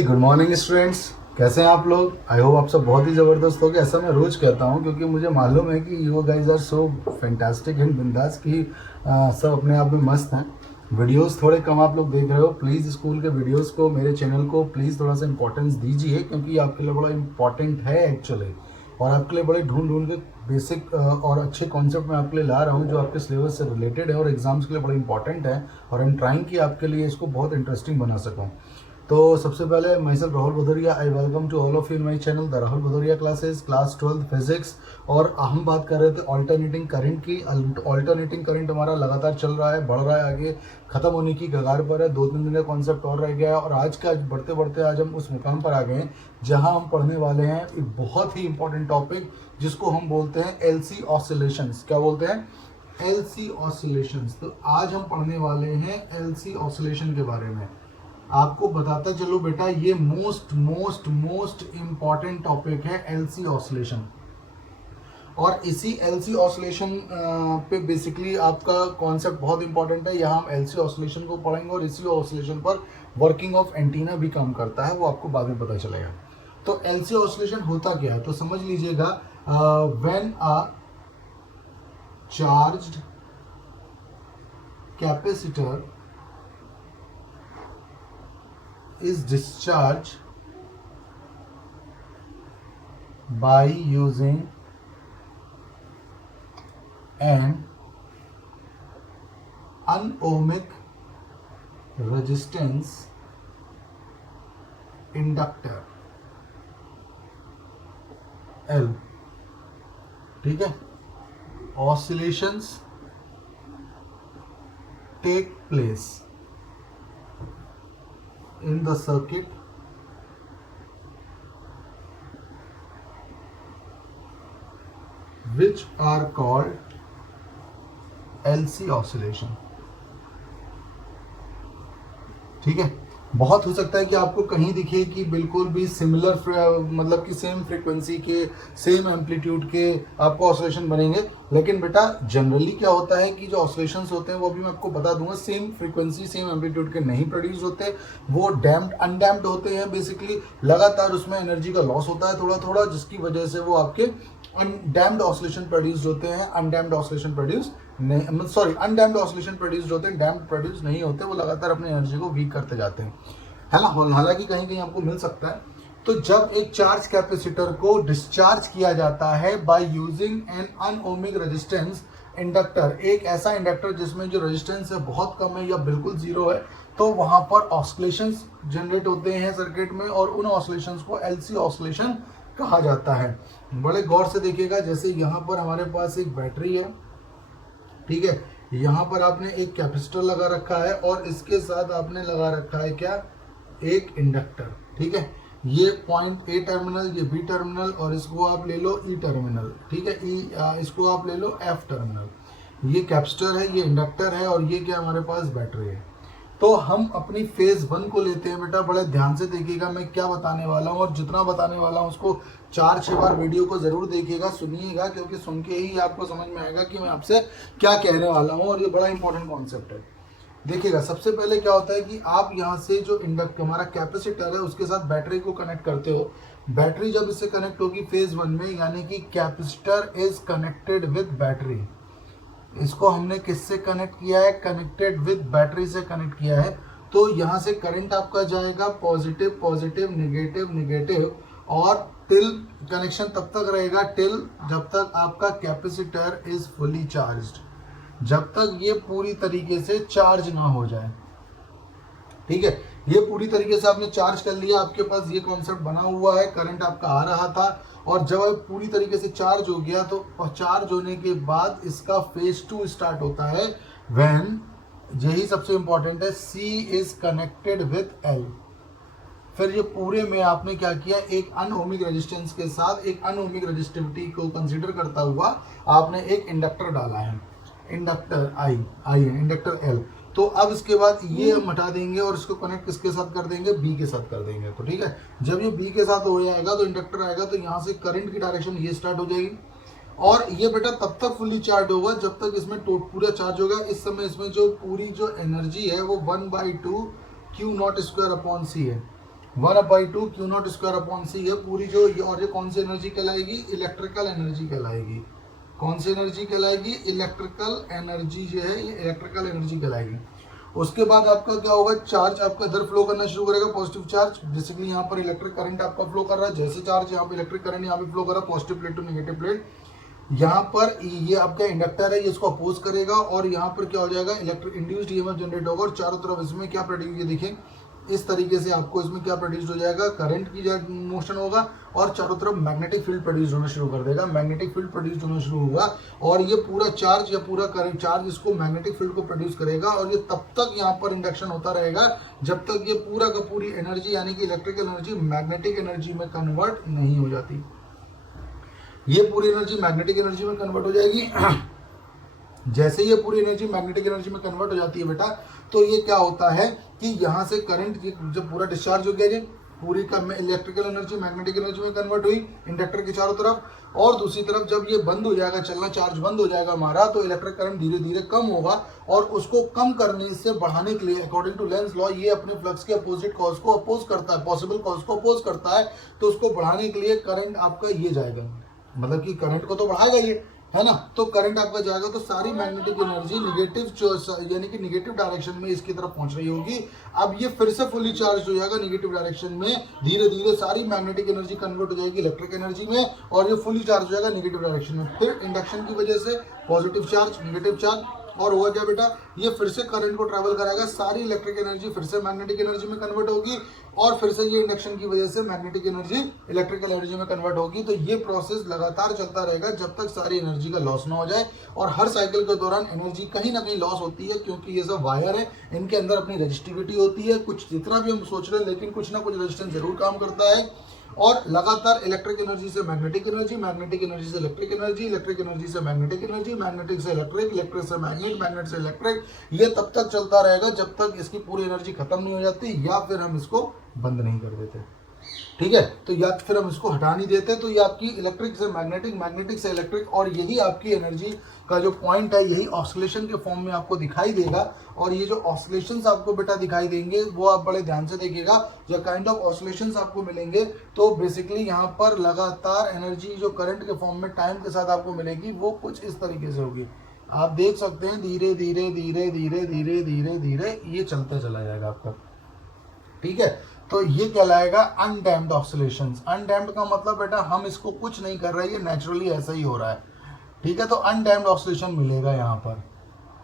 हे good morning students, कैसे हैं आप लोग। आई होप आप सब बहुत ही ज़बरदस्त हो गए। ऐसा मैं रोज़ कहता हूँ क्योंकि मुझे मालूम है कि you guys are so fantastic and बिंदास कि सब अपने आप में मस्त हैं। वीडियोस थोड़े कम आप लोग देख रहे हो। प्लीज़ स्कूल के वीडियोस को, मेरे चैनल को प्लीज़ थोड़ा सा इंपॉर्टेंस दीजिए क्योंकि आपके लिए बड़ा इंपॉर्टेंट है एक्चुअली, और आपके लिए बड़े ढूंढ ढूंढ के बेसिक और अच्छे कॉन्सेप्ट मैं आपके लिए ला रहा हूँ जो आपके सिलेबस से रिलेटेड है और एग्जाम्स के लिए बड़ा इंपॉर्टेंट है, और आई एम ट्राइंग कि आपके लिए इसको बहुत इंटरेस्टिंग बना सकूँ। तो सबसे पहले myself Rahul Bhadauria, I welcome to all of you in my channel the Rahul Bhadauria classes, class 12 physics. और हम बात कर रहे थे ऑल्टरनेटिंग करंट की। ऑल्टरनेटिंग करंट हमारा लगातार चल रहा है, बढ़ रहा है, आगे खत्म होने की कगार पर है। 2-3 दिन का कॉन्सेप्ट और रह गया है और आज का बढ़ते बढ़ते आज हम उस मुकाम पर आ गए हैं जहां हम पढ़ने वाले हैं एक बहुत ही इंपॉर्टेंट टॉपिक जिसको हम बोलते हैं एलसी ऑसिलेशंस। क्या बोलते हैं? LC oscillations. तो आज हम पढ़ने वाले हैं एलसी ऑसिलेशन के बारे में। आपको बताता चलो बेटा, ये most most most important topic है एलसी ऑसिलेशन, और इसी एलसी ऑसिलेशन पे बेसिकली आपका कॉन्सेप्ट बहुत इंपॉर्टेंट है। यहाँ हम एलसी ऑसिलेशन को पढ़ेंगे और इसी ऑसिलेशन पर वर्किंग ऑफ एंटीना भी काम करता है, वो आपको बाद में पता चलेगा। तो एलसी ऑसिलेशन होता क्या है तो समझ लीजिएगा, when a charged capacitor is discharged by using an anohmic resistance inductor L। ठीक है, oscillations take place in the circuit which are called LC oscillation। ठीक है, बहुत हो सकता है कि आपको कहीं दिखे कि बिल्कुल भी सिमिलर मतलब कि सेम फ्रीक्वेंसी के, सेम एम्पलीट्यूड के आपको ऑसिलेशन बनेंगे, लेकिन बेटा जनरली क्या होता है कि जो ऑसिलेशंस होते हैं वो भी मैं आपको बता दूंगा, सेम फ्रीक्वेंसी सेम एम्पलीट्यूड के नहीं प्रोड्यूस होते। वो डैम्प्ड अनडैम्प्ड होते हैं। बेसिकली लगातार उसमें एनर्जी का लॉस होता है थोड़ा थोड़ा, जिसकी वजह से वो आपके अनडैम्प्ड ऑसिलेशन प्रोड्यूस होते हैं। अनडैम्प्ड ऑसिलेशन प्रोड्यूस नहीं, सॉरी, अनडैम्प्ड ऑसिलेशन प्रोड्यूस होते हैं, डैम्प्ड प्रोड्यूस नहीं होते। वो लगातार अपनी एनर्जी को वीक करते जाते हैं, है ना। हालांकि कहीं कहीं आपको मिल सकता है। तो जब एक चार्ज कैपेसिटर को डिस्चार्ज किया जाता है by using an unohmic resistance inductor, एक ऐसा इंडक्टर जिसमें जो रेजिस्टेंस है बहुत कम है या बिल्कुल जीरो है, तो वहां पर ऑसिलेशंस जनरेट होते हैं सर्किट में, और उन ऑसिलेशंस को एलसी ऑसिलेशन कहा जाता है। बड़े गौर से देखिएगा, जैसे यहाँ पर हमारे पास एक बैटरी है, ठीक है, यहाँ पर आपने एक कैपेसिटर लगा रखा है और इसके साथ आपने लगा रखा है क्या? एक इंडक्टर। ठीक है, ये पॉइंट ए टर्मिनल, ये बी टर्मिनल, और इसको आप ले लो ई टर्मिनल। ठीक है, इसको आप ले लो एफ टर्मिनल। ये कैपेसिटर है, ये इंडक्टर है, और ये क्या हमारे पास बैटरी है। तो हम अपनी फेज 1 को लेते हैं बेटा। बड़े ध्यान से देखिएगा मैं क्या बताने वाला हूँ, और जितना बताने वाला हूँ उसको 4-6 बार वीडियो को जरूर देखिएगा, सुनिएगा, क्योंकि सुन के ही आपको समझ में आएगा कि मैं आपसे क्या कहने वाला हूँ, और ये बड़ा इंपॉर्टेंट कॉन्सेप्ट है। देखिएगा, सबसे पहले क्या होता है कि आप यहाँ से जो इंडक्टर हमारा कैपेसिटर है उसके साथ बैटरी को कनेक्ट करते हो। बैटरी जब इससे कनेक्ट होगी फेज 1 में, यानी कि capacitor is connected with battery. इसको हमने किससे कनेक्ट किया है? कनेक्टेड विद बैटरी से कनेक्ट किया है। तो यहाँ से करंट आपका जाएगा पॉजिटिव पॉजिटिव, नेगेटिव नेगेटिव, और टिल कनेक्शन तब तक रहेगा टिल जब तक आपका कैपेसिटर इज फुली चार्ज्ड, जब तक ये पूरी तरीके से चार्ज ना हो जाए। ठीक है, ये पूरी तरीके से आपने चार्ज कर लिया, आपके पास ये कॉन्सेप्ट बना हुआ है, करंट आपका आ रहा था, और जब पूरी तरीके से चार्ज हो गया तो चार्ज होने के बाद इसका फेज 2 स्टार्ट होता है, व्हेन, यही सबसे इंपॉर्टेंट है, सी इज कनेक्टेड विद एल। फिर ये पूरे में आपने क्या किया? एक अनओहमिक रेजिस्टेंस के साथ, एक अनओहमिक रेजिस्टिविटी को कंसीडर करता हुआ आपने एक इंडक्टर डाला है, इंडक्टर आई है, इंडक्टर एल। तो अब इसके बाद ये हम हटा देंगे और इसको कनेक्ट किसके साथ कर देंगे? बी के साथ कर देंगे। तो ठीक है, जब ये बी के साथ हो जाएगा तो इंडक्टर आएगा, तो यहाँ से करंट की डायरेक्शन ये स्टार्ट हो जाएगी, और ये बेटा तब तक फुल्ली चार्ज होगा जब तक इसमें पूरा चार्ज होगा। इस समय इसमें जो पूरी जो एनर्जी है वो 1/2 Q0² अपॉन C है। 1/2 क्यू नॉट स्क्वायर अपॉन सी है पूरी जो ये, और ये कौन सी एनर्जी कहलाएगी, इलेक्ट्रिकल एनर्जी कहलाएगी। कौन सी एनर्जी कहलाएगी, इलेक्ट्रिकल एनर्जी जो है ये इलेक्ट्रिकल एनर्जी कहलाएगी। उसके बाद आपका क्या होगा, चार्ज आपका इधर फ्लो करना शुरू करेगा, पॉजिटिव चार्ज। बेसिकली यहाँ पर इलेक्ट्रिक करंट आपका फ्लो कर रहा है, जैसे चार्ज यहाँ पे इलेक्ट्रिक करंट यहाँ पे फ्लो कर रहा है positive plate to negative plate. यहाँ पर ये आपका इंडक्टर है, ये इसको अपोज करेगा और यहाँ पर क्या हो जाएगा, इलेक्ट्रिक इंड्यूस्ड ईएमएफ जनरेट होगा और चारों तरफ इसमें क्या प्रोड्यूस, ये देखिए इस तरीके से आपको इसमें क्या प्रोड्यूस हो जाएगा, करंट की मोशन होगा और चारों तरफ मैग्नेटिक फील्ड प्रोड्यूस होना शुरू कर देगा। मैग्नेटिक फील्ड प्रोड्यूस होना शुरू होगा और ये पूरा चार्ज या पूरा करंट चार्ज इसको मैग्नेटिक फील्ड को प्रोड्यूस करेगा और ये तब तक यहाँ पर इंडक्शन होता रहेगा जब तक ये पूरा का पूरी एनर्जी यानी कि इलेक्ट्रिकल एनर्जी मैग्नेटिक एनर्जी में कन्वर्ट नहीं हो जाती। ये पूरी एनर्जी मैग्नेटिक एनर्जी में कन्वर्ट हो जाएगी। जैसे ये पूरी एनर्जी मैग्नेटिक एनर्जी में कन्वर्ट हो जाती है बेटा, तो ये क्या होता है कि यहाँ से करंट जब पूरा डिस्चार्ज हो गया, ये पूरी का इलेक्ट्रिकल एनर्जी मैग्नेटिक एनर्जी में कन्वर्ट हुई इंडक्टर के चारों तरफ, और दूसरी तरफ जब ये बंद हो जाएगा चलना, चार्ज बंद हो जाएगा हमारा, तो इलेक्ट्रिक करंट धीरे धीरे कम होगा और उसको कम करने से बढ़ाने के लिए अकॉर्डिंग टू लेंस लॉ ये अपने फ्लक्स के अपोजिट कॉज को अपोज करता है, पॉसिबल कॉज को अपोज करता है। तो उसको बढ़ाने के लिए करंट आपका ये जाएगा, मतलब कि करंट को तो बढ़ाएगा ये, है ना। तो करंट आपका जाएगा तो सारी मैग्नेटिक एनर्जी निगेटिव यानी कि निगेटिव डायरेक्शन में इसकी तरफ पहुंच रही होगी। अब ये फिर से फुली चार्ज हो जाएगा निगेटिव डायरेक्शन में, धीरे धीरे सारी मैग्नेटिक एनर्जी कन्वर्ट हो जाएगी इलेक्ट्रिक एनर्जी में और ये फुली चार्ज हो जाएगा निगेटिव डायरेक्शन में। फिर इंडक्शन की वजह से पॉजिटिव चार्ज निगेटिव चार्ज, और हुआ क्या बेटा, ये फिर से करंट को ट्रैवल कराएगा, सारी इलेक्ट्रिक एनर्जी फिर से मैग्नेटिक एनर्जी में कन्वर्ट होगी और फिर से ये इंडक्शन की वजह से मैग्नेटिक एनर्जी इलेक्ट्रिकल एनर्जी में कन्वर्ट होगी। तो ये प्रोसेस लगातार चलता रहेगा जब तक सारी एनर्जी का लॉस ना हो जाए। और हर साइकिल के दौरान एनर्जी कहीं ना कहीं लॉस होती है, क्योंकि ये सब वायर है, इनके अंदर अपनी रेजिस्टिविटी होती है, कुछ जितना भी हम सोच रहे हैं लेकिन कुछ ना कुछ रेजिस्टेंस जरूर काम करता है। और लगातार इलेक्ट्रिक एनर्जी से मैग्नेटिक एनर्जी, मैग्नेटिक एनर्जी से इलेक्ट्रिक एनर्जी, इलेक्ट्रिक एनर्जी से मैग्नेटिक एनर्जी, मैग्नेटिक से इलेक्ट्रिक, इलेक्ट्रिक से मैग्नेट, मैग्नेट से इलेक्ट्रिक, ये तब तक चलता रहेगा जब तक इसकी पूरी एनर्जी खत्म नहीं हो जाती या फिर हम इसको बंद नहीं कर देते। ठीक है, तो या फिर हम इसको हटा नहीं देते। तो ये आपकी इलेक्ट्रिक से मैग्नेटिक, मैग्नेटिक से इलेक्ट्रिक, और यही आपकी एनर्जी का जो पॉइंट है यही ऑसिलेशन के फॉर्म में आपको दिखाई देगा। और ये जो ऑसिलेशंस आपको बेटा दिखाई देंगे वो आप बड़े ध्यान से देखिएगा, जो काइंड ऑफ ऑसिलेशंस आपको मिलेंगे तो बेसिकली यहाँ पर लगातार एनर्जी जो करंट के फॉर्म में टाइम के साथ आपको मिलेगी वो कुछ इस तरीके से होगी। आप देख सकते हैं धीरे धीरे धीरे धीरे धीरे धीरे धीरे ये चलता चला जाएगा आपका। ठीक है, तो ये कहलाएगा अनडैम्प्ड ऑसिलेशंस। अनडैम्प्ड का मतलब बेटा हम इसको कुछ नहीं कर रहे, ये नेचुरली ऐसा ही हो रहा है। ठीक है, तो अनडैम्प्ड ऑसिलेशन मिलेगा यहाँ पर।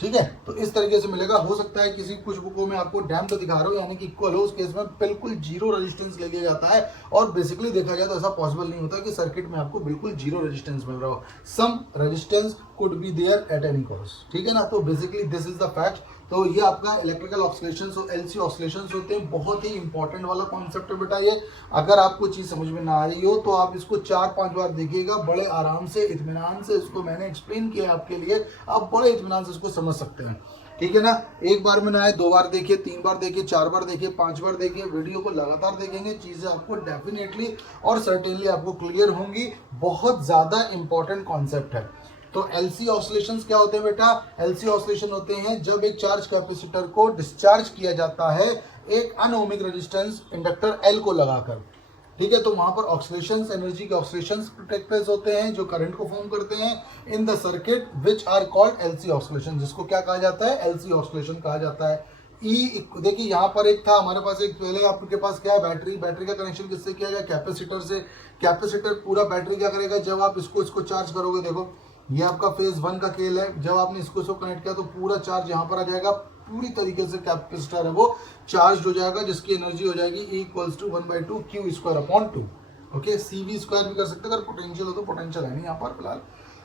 ठीक है, तो इस तरीके से मिलेगा। हो सकता है किसी कुछ बुकों में आपको डैम्प तो दिखा रहा हो यानी कि इक्वल हो, उस केस में बिल्कुल जीरो रेजिस्टेंस ले लिया जाता है। और बेसिकली देखा जाए तो ऐसा पॉसिबल नहीं होता कि सर्किट में आपको बिल्कुल जीरो रेजिस्टेंस मिल रहा हो। Some resistance could be there at any cost. ठीक है ना, तो basically this is the fact. तो ये आपका इलेक्ट्रिकल ऑसिलेशंस और एलसी ऑसिलेशंस होते हैं। बहुत ही इंपॉर्टेंट वाला कॉन्सेप्ट है बेटा ये। अगर आपको चीज़ समझ में ना आ रही हो तो आप इसको 4-5 बार देखिएगा, बड़े आराम से इत्मीनान से इसको मैंने एक्सप्लेन किया आपके लिए, आप बड़े इत्मीनान से इसको समझ सकते हैं। ठीक है ना, एक बार में ना आए, 2 बार देखिए, 3 बार देखिए, 4 बार देखिए, 5 बार देखिए, वीडियो को लगातार देखेंगे, चीज़ें आपको डेफिनेटली और सर्टेनली आपको क्लियर होंगी। बहुत ज़्यादा इंपॉर्टेंट कॉन्सेप्ट है। तो एलसी ऑसिलेशंस क्या होते हैं बेटा? एलसी ऑसिलेशन होते हैं जब एक चार्ज कैपेसिटर को डिस्चार्ज किया जाता है एक अनओमिक रेजिस्टेंस इंडक्टर एल को लगाकर। ठीक है, तो वहां पर ऑसिलेशंस, एनर्जी के ऑसिलेशंस टेक प्लेस होते हैं जो करंट को फॉर्म करते हैं in the circuit which are called LC oscillation, जिसको क्या कहा जाता है? एलसी ऑसिलेशन कहा जाता है। देखिए यहाँ पर एक था हमारे पास, एक पहले आपके पास क्या है, बैटरी। बैटरी का कनेक्शन किससे किया गया? कैपेसिटर से। कैपेसिटर पूरा बैटरी क्या करेगा जब आप इसको चार्ज करोगे? देखो ये आपका फेज 1 का केल है, जब आपने इसको कनेक्ट किया तो पूरा चार्ज यहाँ पर आ जाएगा, पूरी तरीके से कैपेसिटर है वो चार्ज हो जाएगा, जिसकी एनर्जी हो जाएगी E = 1/2 Q²/2। ओके, CV² भी कर सकते हैं, अगर पोटेंशियल हो तो। पोटेंशियल है नहीं यहाँ पर फिलहाल।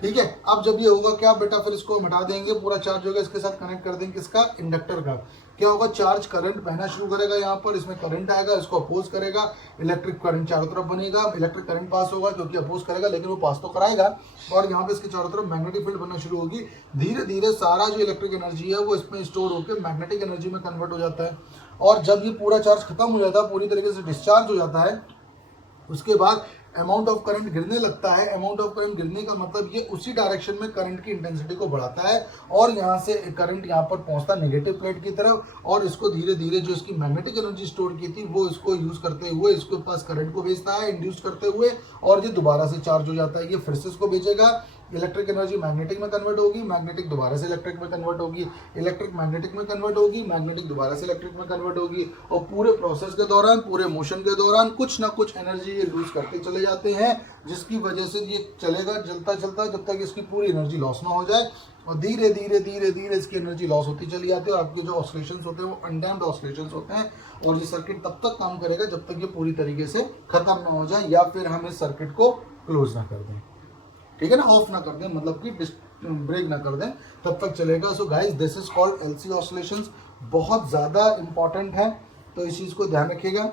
ठीक है, अब जब ये होगा क्या बेटा, फिर इसको हटा देंगे, पूरा चार्ज होगा, इसके साथ कनेक्ट कर देंगे किसका? इंडक्टर का। क्या होगा? चार्ज करंट बहना शुरू करेगा, यहाँ पर इसमें करंट आएगा, इसको अपोज करेगा, इलेक्ट्रिक करंट चारों तरफ बनेगा, इलेक्ट्रिक करंट पास होगा क्योंकि अपोज करेगा, लेकिन वो पास तो कराएगा। और यहाँ पे इसके चारों तरफ मैग्नेटिक फील्ड बनना शुरू होगी। धीरे धीरे सारा जो इलेक्ट्रिक एनर्जी है वो इसमें स्टोर होकर मैग्नेटिक एनर्जी में कन्वर्ट हो जाता है। और जब ये पूरा चार्ज खत्म हो जाता है, पूरी तरीके से डिस्चार्ज हो जाता है, उसके बाद अमाउंट ऑफ करंट गिरने लगता है, अमाउंट ऑफ करंट गिरने का मतलब ये उसी डायरेक्शन में करंट की इंटेंसिटी को बढ़ाता है और यहाँ से करंट यहाँ पर पहुँचता है नेगेटिव प्लेट की तरफ और इसको धीरे धीरे जो इसकी मैग्नेटिक एनर्जी स्टोर की थी वो इसको यूज करते हुए इसके पास करंट को भेजता है इंड्यूस करते हुए और ये दोबारा से चार्ज हो जाता है। ये फिर से इसको भेजेगा, इलेक्ट्रिक एनर्जी मैग्नेटिक में कन्वर्ट होगी, मैग्नेटिक दोबारा से इलेक्ट्रिक में कन्वर्ट होगी, इलेक्ट्रिक मैग्नेटिक में कन्वर्ट होगी, मैग्नेटिक दोबारा से इलेक्ट्रिक में कन्वर्ट होगी और पूरे प्रोसेस के दौरान, पूरे मोशन के दौरान कुछ ना कुछ एनर्जी ये लूज करते चले जाते हैं, जिसकी वजह से ये चलेगा चलता चलता जब तक इसकी पूरी एनर्जी लॉस ना हो जाए और धीरे धीरे धीरे धीरे इसकी एनर्जी लॉस होती चली जाती है और आपके जो ऑसिलेशंस होते हैं वो अनडैम्प्ड ऑसिलेशंस होते हैं और ये सर्किट तब तक काम करेगा जब तक ये पूरी तरीके से खत्म ना हो जाए या फिर हम इस सर्किट को क्लोज ना कर दें, ठीक है ना, ऑफ ना कर दें, मतलब कि ब्रेक ना कर दें, तब तक चलेगा। So guys this is called LC oscillations, बहुत ज़्यादा इंपॉर्टेंट है तो इस चीज़ को ध्यान रखिएगा।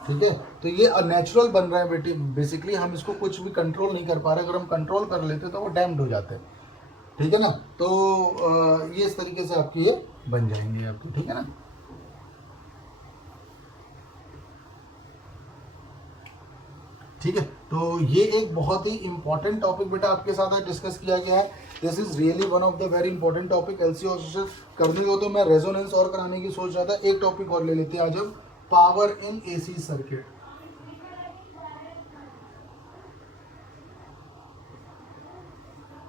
ठीक है, तो ये अननेचुरल बन रहा है बेटी, बेसिकली हम इसको कुछ भी कंट्रोल नहीं कर पा रहे, अगर हम कंट्रोल कर लेते तो वो डैम्ड हो जाते हैं, ठीक है ना। तो ये इस तरीके से आपकी ये बन जाएंगे आपकी, ठीक है ना। ठीक है, तो ये एक बहुत ही इंपॉर्टेंट टॉपिक बेटा आपके साथ डिस्कस किया गया है। This is really one of the very important topic. LC oscillation करने को तो मैं रेजोनेंस और कराने की सोच रहा था, एक टॉपिक और ले लेते हैं आज हम, पावर इन एसी सर्किट।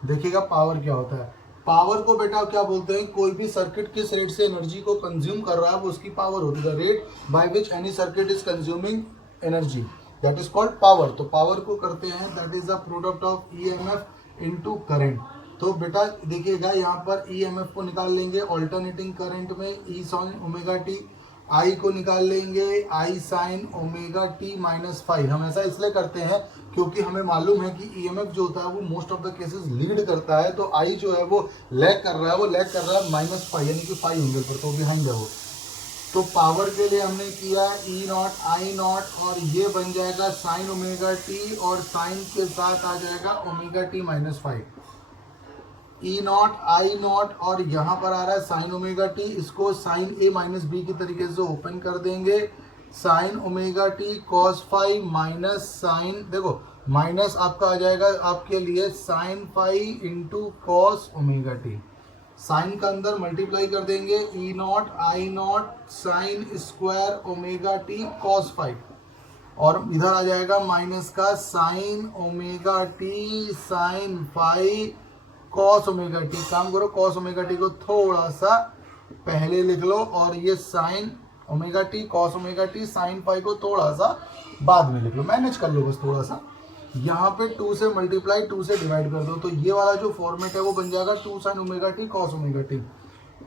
देखिएगा पावर क्या होता है। पावर को बेटा क्या बोलते हैं, कोई भी सर्किट किस रेट से एनर्जी को कंज्यूम कर रहा है वो उसकी पावर होती है, the rate by which any circuit is consuming energy, that is called power. तो पावर को करते हैं that is the product of EMF into current. तो बेटा देखिएगा यहाँ पर ईएमएफ को निकाल लेंगे ऑल्टरनेटिंग करंट में, E sine omega T, I को निकाल लेंगे I sine omega T minus five. हम ऐसा इसलिए करते हैं क्योंकि हमें मालूम है कि ईएमएफ जो होता है वो most of the cases lead करता है, तो आई जो है वो लैग कर रहा है, वो लैग कर रहा है माइनस फाइव यानी कि 5 एंगल पर, तो बिहाइंड है वो। तो पावर के लिए हमने किया ई नॉट आई नॉट और ये बन जाएगा साइन ओमेगा टी और साइन के साथ आ जाएगा ओमेगा टी माइनस फाइव, ई नॉट आई नॉट और यहाँ पर आ रहा है साइन ओमेगा टी, इसको साइन ए माइनस बी की तरीके से ओपन कर देंगे, sine omega t cos five minus sine, देखो माइनस आपका आ जाएगा आपके लिए sine five into cos omega t, sine का अंदर मल्टीप्लाई कर देंगे e naught I not sine square omega t cos five और इधर आ जाएगा माइनस का sine omega t sine five cos omega t. काम करो कॉस ओमेगा टी को थोड़ा सा पहले लिख लो और ये sine omega t cos omega t sine five को थोड़ा सा बाद में लिख लो, मैनेज कर लो बस थोड़ा सा। यहाँ पे 2 से मल्टीप्लाई 2 से डिवाइड कर दो, तो ये वाला जो फॉर्मेट है वो बन जाएगा 2 sine omega t cos omega t.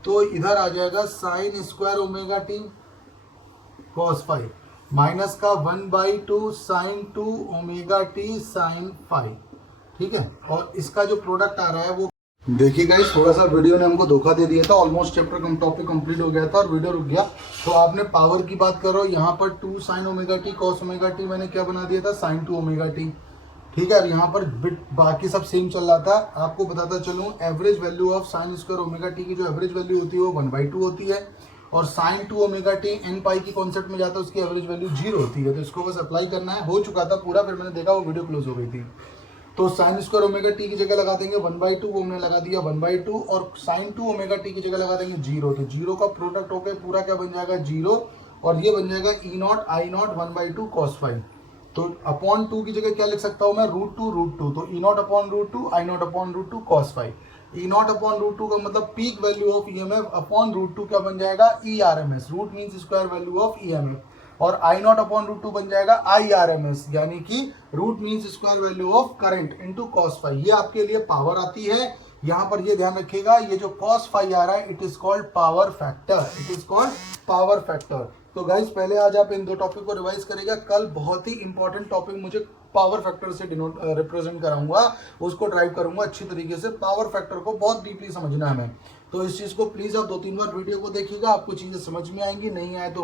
तो इधर आ जाएगा sine square omega t cos five minus का 1/2 sine 2 omega t sine five, ठीक है। और इसका जो प्रोडक्ट आ रहा है वो देखिए गाइस, थोड़ा सा वीडियो ने हमको धोखा दे दिया था, ऑलमोस्ट चैप्टर टॉपिक कंप्लीट हो गया था और वीडियो रुक गया। तो आपने पावर की बात करो, यहाँ पर 2 sine omega t cos omega T मैंने क्या बना दिया था, साइन 2 ओमेगा टी, ठीक है। और यहाँ पर बिट बाकी सब सेम चल रहा था। आपको बताता चलूँ average value of sine square omega T की जो एवरेज वैल्यू होती है वो 1/2 होती है और साइन 2 ओमेगा टी एन पाई की कॉन्सेप्ट में जाता है उसकी एवरेज वैल्यू 0 होती है। तो इसको बस अप्लाई करना है, हो चुका था पूरा, फिर मैंने देखा वो वीडियो क्लोज हो गई थी। तो साइन स्क्वायर ओमेगा टी की जगह लगा देंगे 1/2, वो हमने लगा दिया 1/2 और साइन 2 ओमेगा टी की जगह लगा देंगे 0। तो 0 का प्रोडक्ट होकर पूरा क्या बन जाएगा 0 और ये बन जाएगा ई नॉट आई नॉट 1/2 कॉस फाइव। तो अपॉन 2 की जगह क्या लिख सकता हूँ मैं, √2 तो E naught upon √2 I naught upon √2 cos five. E naught upon √2 का मतलब peak value of EMF upon √2 क्या बन जाएगा E R M S, root means square value of EMF, और आई नॉट अपॉन √2 बन जाएगा आई आर एम एस यानी कि root means square value of current into cos five. ये आपके लिए पावर आती है। यहाँ पर ये ध्यान रखिएगा, ये जो कॉस फाइव आ रहा है it is called power factor, it is called power factor. तो गाइज पहले आज आप इन 2 टॉपिक को रिवाइज करेगा, कल बहुत ही इंपॉर्टेंट टॉपिक मुझे पावर फैक्टर से रिप्रेजेंट कराऊंगा, उसको ड्राइव करूंगा अच्छी तरीके से। पावर फैक्टर को बहुत डीपली समझना है हमें, तो इस चीज़ को प्लीज़ आप 2-3 बार वीडियो को देखिएगा, आपको चीज़ें समझ में आएंगी। नहीं आए तो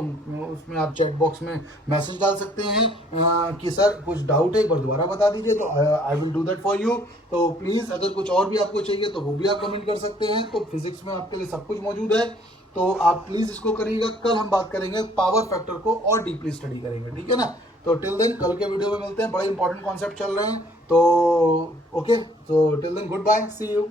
उसमें आप चैट बॉक्स में मैसेज डाल सकते हैं कि सर कुछ डाउट है एक बार दोबारा बता दीजिए, तो I will do that for you. तो प्लीज़ अगर कुछ और भी आपको चाहिए तो वो भी आप कमेंट कर सकते हैं। तो फिजिक्स में आपके लिए सब कुछ मौजूद है। तो आप प्लीज इसको करिएगा। कल हम बात करेंगे पावर फैक्टर को और डीपली स्टडी करेंगे, ठीक है ना। तो टिल देन कल के वीडियो में मिलते हैं, बड़े इंपॉर्टेंट कॉन्सेप्ट चल रहे हैं। तो ओके, तो till then goodbye, see you.